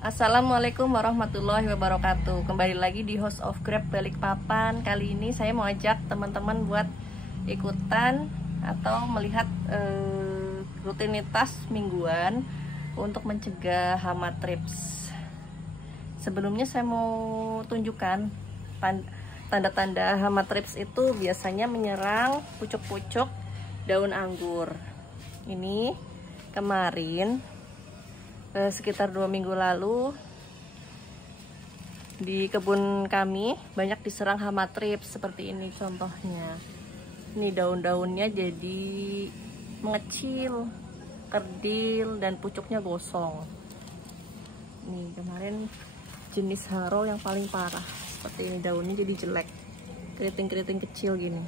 Assalamualaikum warahmatullahi wabarakatuh. Kembali lagi di House of Grab Balikpapan. Kali ini saya mau ajak teman-teman buat ikutan atau melihat rutinitas mingguan untuk mencegah hama thrips. Sebelumnya saya mau tunjukkan tanda-tanda hama thrips itu biasanya menyerang pucuk-pucuk daun anggur. Ini kemarin sekitar 2 minggu lalu di kebun kami banyak diserang hama thrips seperti ini contohnya. Ini daun-daunnya jadi mengecil, kerdil, dan pucuknya gosong. Nih kemarin jenis haro yang paling parah seperti ini, daunnya jadi jelek, keriting-keriting kecil gini.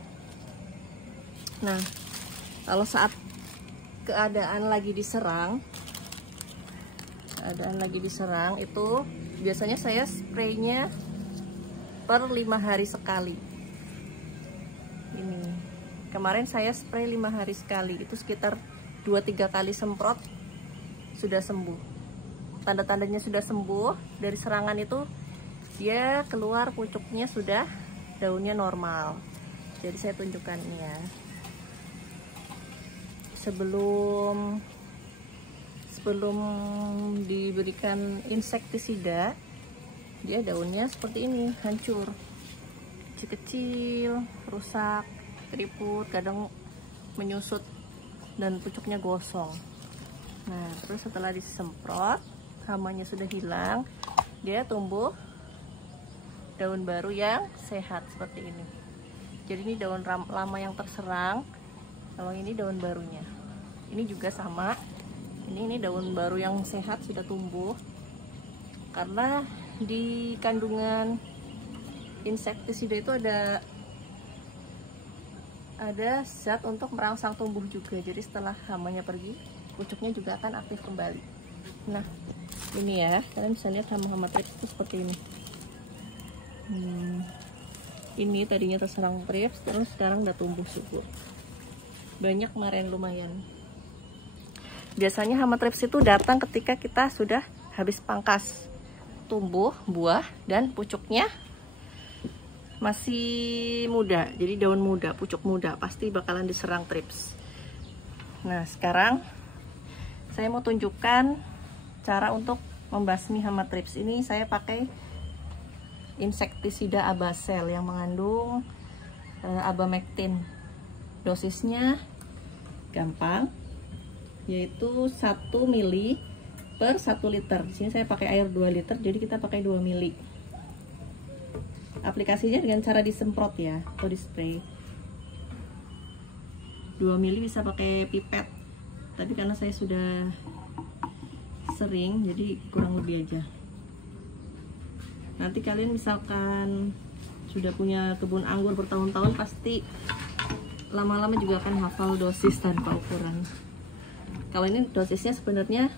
Nah, kalau saat keadaan lagi diserang itu biasanya saya spraynya per 5 hari sekali. Ini kemarin saya spray 5 hari sekali, itu sekitar 2-3 kali semprot sudah sembuh. Tanda-tandanya sudah sembuh dari serangan itu dia keluar pucuknya, sudah daunnya normal. Jadi saya tunjukkan ini ya. Sebelum diberikan insektisida, dia daunnya seperti ini, hancur, kecil-kecil, rusak, keriput, kadang menyusut, dan pucuknya gosong. Nah, terus setelah disemprot, hamanya sudah hilang, dia tumbuh daun baru yang sehat seperti ini. Jadi ini daun lama yang terserang, kalau ini daun barunya. Ini juga sama. Ini daun baru yang sehat sudah tumbuh, karena di kandungan insektisida itu ada zat untuk merangsang tumbuh juga. Jadi setelah hamanya pergi, pucuknya juga akan aktif kembali. Nah, ini ya, kalian bisa lihat hama-hama thrips itu seperti ini. Ini tadinya terserang thrips, terus sekarang udah tumbuh subur. Banyak kemarin, lumayan. Biasanya hama thrips itu datang ketika kita sudah habis pangkas, tumbuh buah dan pucuknya masih muda. Jadi daun muda, pucuk muda, pasti bakalan diserang thrips. Nah, sekarang saya mau tunjukkan cara untuk membasmi hama thrips. Ini saya pakai insektisida Abasel yang mengandung abamectin. Dosisnya gampang, yaitu 1 mili per 1 liter. Di sini saya pakai air 2 liter, jadi kita pakai 2 mili. Aplikasinya dengan cara disemprot ya, atau di spray. 2 mili bisa pakai pipet, tapi karena saya sudah sering, jadi kurang lebih aja. Nanti kalian misalkan sudah punya kebun anggur bertahun-tahun, pasti lama-lama juga akan hafal dosis tanpa ukuran. Kalau ini dosisnya sebenarnya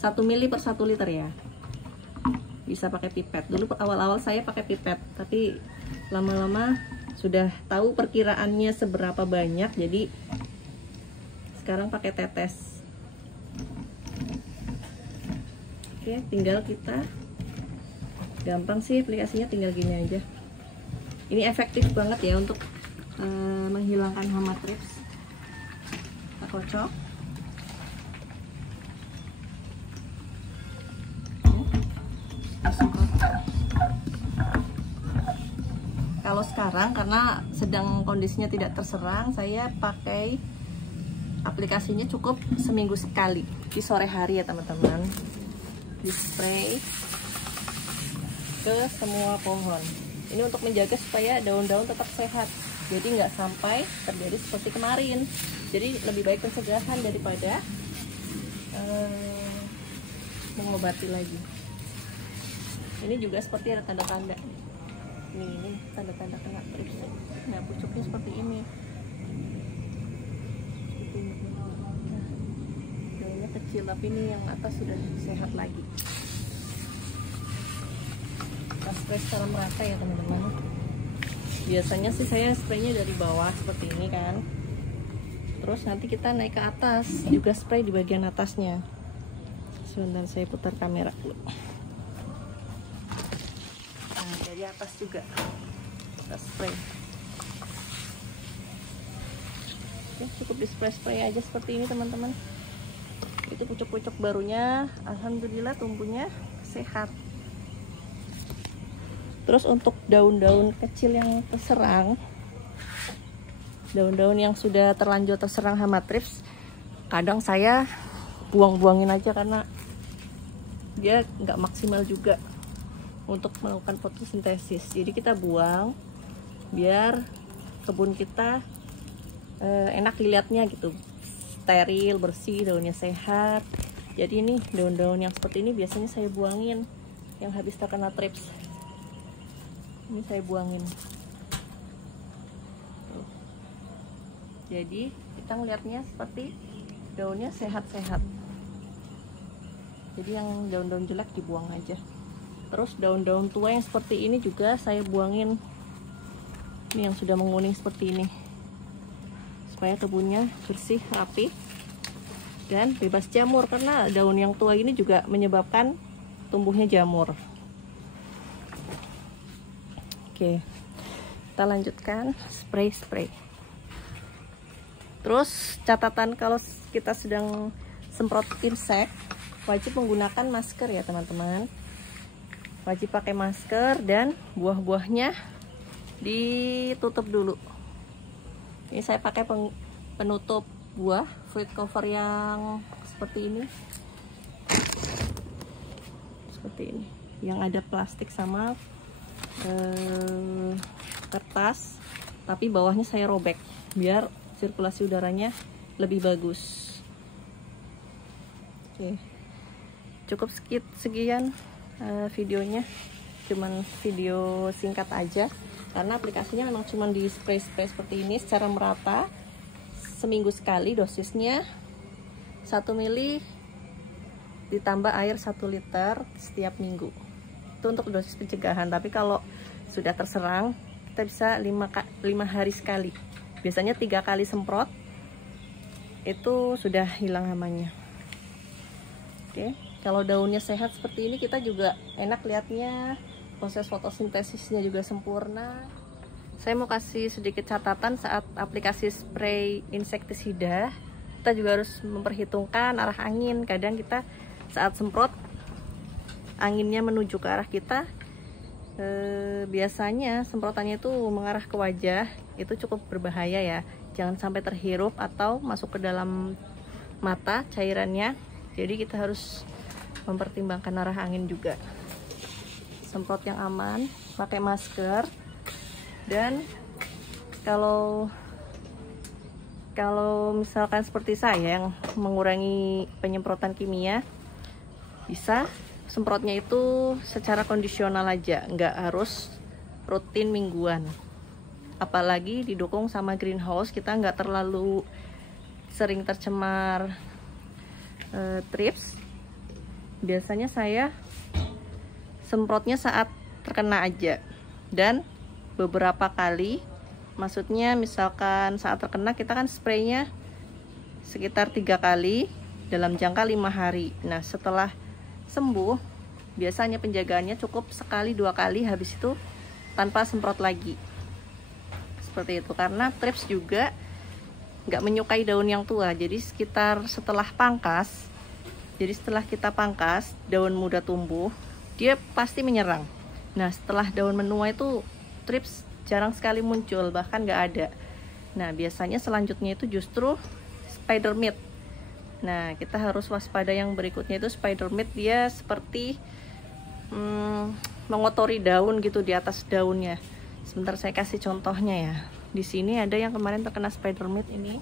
1 mili per 1 liter ya. Bisa pakai pipet. Dulu awal-awal saya pakai pipet, tapi lama-lama sudah tahu perkiraannya seberapa banyak, jadi sekarang pakai tetes. Oke, tinggal kita, gampang sih aplikasinya, tinggal gini aja. Ini efektif banget ya untuk menghilangkan hama thrips. Kita kocok. Kalau sekarang karena sedang kondisinya tidak terserang, saya pakai aplikasinya cukup seminggu sekali di sore hari ya teman-teman. Di spray ke semua pohon. Ini untuk menjaga supaya daun-daun tetap sehat, jadi nggak sampai terjadi seperti kemarin. Jadi lebih baik pencegahan daripada mengobati lagi. Ini juga seperti ada tanda-tanda. Ini tanda-tanda kena thrips. Nah, pucuknya seperti ini. Nah, daunnya kecil, tapi ini yang atas sudah sehat lagi. Kita spray secara merata ya teman-teman. Biasanya sih saya spraynya dari bawah seperti ini kan. Terus nanti kita naik ke atas, juga spray di bagian atasnya. Sebentar saya putar kamera dulu. Nah, dari atas juga kita spray. Oke, cukup di spray aja seperti ini teman-teman. Itu pucuk-pucuk barunya, alhamdulillah tumbuhnya sehat. Terus untuk daun-daun kecil yang terserang, daun-daun yang sudah terlanjur terserang hama thrips, kadang saya buang-buangin aja karena dia nggak maksimal juga untuk melakukan fotosintesis. Jadi kita buang biar kebun kita enak dilihatnya gitu, steril, bersih, daunnya sehat. Jadi ini daun-daun yang seperti ini biasanya saya buangin, yang habis terkena thrips. Ini saya buangin. Tuh. Jadi kita ngelihatnya seperti daunnya sehat-sehat. Jadi yang daun-daun jelek dibuang aja. Terus daun-daun tua yang seperti ini juga saya buangin. Ini yang sudah menguning seperti ini, supaya kebunnya bersih, rapi, dan bebas jamur. Karena daun yang tua ini juga menyebabkan tumbuhnya jamur. Oke, kita lanjutkan spray. Terus catatan kalau kita sedang semprot insek, wajib menggunakan masker ya teman-teman. Wajib pakai masker dan buah-buahnya ditutup dulu. Ini saya pakai penutup buah, fruit cover yang seperti ini. Seperti ini, yang ada plastik sama kertas, tapi bawahnya saya robek biar sirkulasi udaranya lebih bagus. Oke, cukup sekian videonya, cuman video singkat aja karena aplikasinya memang cuma di spray seperti ini secara merata, seminggu sekali. Dosisnya 1 ml ditambah air 1 liter setiap minggu. Itu untuk dosis pencegahan. Tapi kalau sudah terserang, kita bisa 5 hari sekali. Biasanya 3 kali semprot itu sudah hilang hamanya. Oke, kalau daunnya sehat seperti ini, kita juga enak lihatnya, proses fotosintesisnya juga sempurna. Saya mau kasih sedikit catatan saat aplikasi spray insektisida, kita juga harus memperhitungkan arah angin. Kadang kita saat semprot anginnya menuju ke arah kita, biasanya semprotannya itu mengarah ke wajah, itu cukup berbahaya ya. Jangan sampai terhirup atau masuk ke dalam mata cairannya. Jadi kita harus mempertimbangkan arah angin juga. Semprot yang aman, pakai masker, dan kalau misalkan seperti saya yang mengurangi penyemprotan kimia, bisa semprotnya itu secara kondisional aja, nggak harus rutin mingguan. Apalagi didukung sama greenhouse, kita nggak terlalu sering tercemar thrips. Biasanya saya semprotnya saat terkena aja, dan beberapa kali, maksudnya misalkan saat terkena kita kan spraynya sekitar 3 kali dalam jangka 5 hari. Nah, setelah sembuh biasanya penjagaannya cukup 1-2 kali, habis itu tanpa semprot lagi. Seperti itu, karena thrips juga nggak menyukai daun yang tua. Jadi sekitar setelah pangkas, jadi setelah kita pangkas daun muda tumbuh, dia pasti menyerang. Nah, setelah daun menua itu thrips jarang sekali muncul, bahkan nggak ada. Nah, biasanya selanjutnya itu justru spider mite. Nah, kita harus waspada yang berikutnya itu spider mite. Dia seperti mengotori daun gitu di atas daunnya. Sebentar saya kasih contohnya ya. Di sini ada yang kemarin terkena spider mite, ini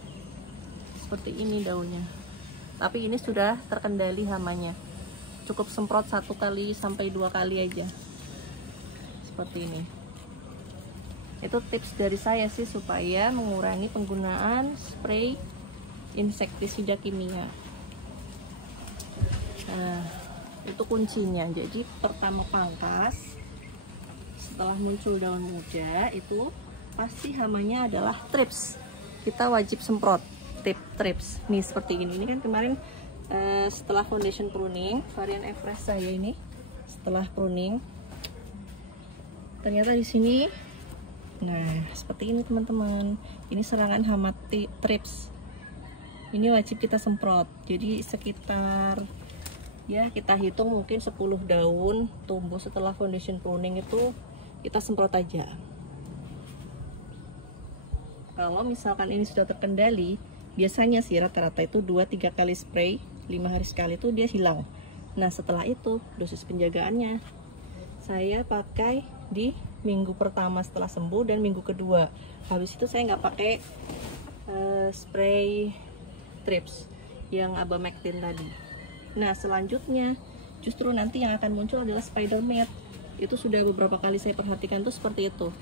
seperti ini daunnya. Tapi ini sudah terkendali hamanya. Cukup semprot 1 kali sampai 2 kali aja. Seperti ini. Itu tips dari saya sih supaya mengurangi penggunaan spray insektisida kimia. Nah, itu kuncinya. Jadi pertama pangkas, setelah muncul daun muda, itu pasti hamanya adalah thrips. Kita wajib semprot thrips. Nih seperti ini. Ini kan kemarin setelah foundation pruning, varian Everest saya ini setelah pruning ternyata di sini, nah seperti ini teman-teman, ini serangan hama thrips. Ini wajib kita semprot, jadi sekitar ya kita hitung mungkin 10 daun tumbuh setelah foundation pruning itu kita semprot aja. Kalau misalkan ini sudah terkendali, biasanya sih rata-rata itu 2-3 kali spray, 5 hari sekali itu dia hilang. Nah setelah itu dosis penjagaannya saya pakai di minggu pertama setelah sembuh dan minggu kedua. Habis itu saya nggak pakai spray thrips yang abamectin tadi. Nah selanjutnya justru nanti yang akan muncul adalah spider mite. Itu sudah beberapa kali saya perhatikan tuh seperti itu.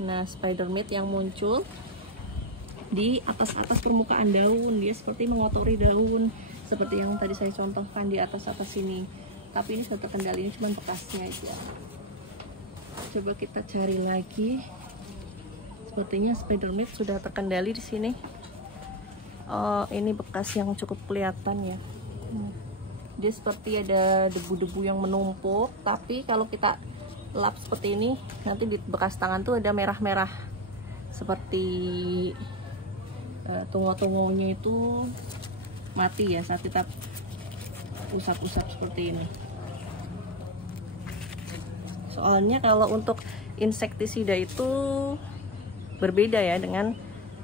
Nah spider mite yang muncul di atas permukaan daun, dia seperti mengotori daun seperti yang tadi saya contohkan di atas sini. Tapi ini sudah terkendali, ini cuma bekasnya aja. Coba kita cari lagi. Sepertinya spider mite sudah terkendali di sini. Oh, ini bekas yang cukup kelihatan ya. Dia seperti ada debu-debu yang menumpuk, tapi kalau kita lap seperti ini, nanti di bekas tangan tuh ada merah-merah. Seperti tungo-tungonya itu mati ya saat kita usap-usap seperti ini. Soalnya kalau untuk insektisida itu berbeda ya dengan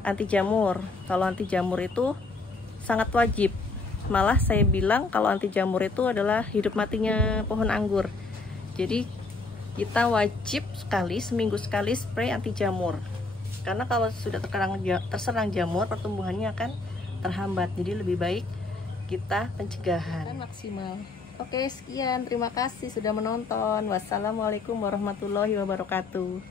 anti jamur. Kalau anti jamur itu sangat wajib. Malah saya bilang kalau anti jamur itu adalah hidup matinya pohon anggur. Jadi kita wajib sekali, seminggu sekali spray anti jamur. Karena kalau sudah terserang jamur, pertumbuhannya akan terhambat. Jadi lebih baik kita pencegahan maksimal. Oke, sekian. Terima kasih sudah menonton. Wassalamualaikum warahmatullahi wabarakatuh.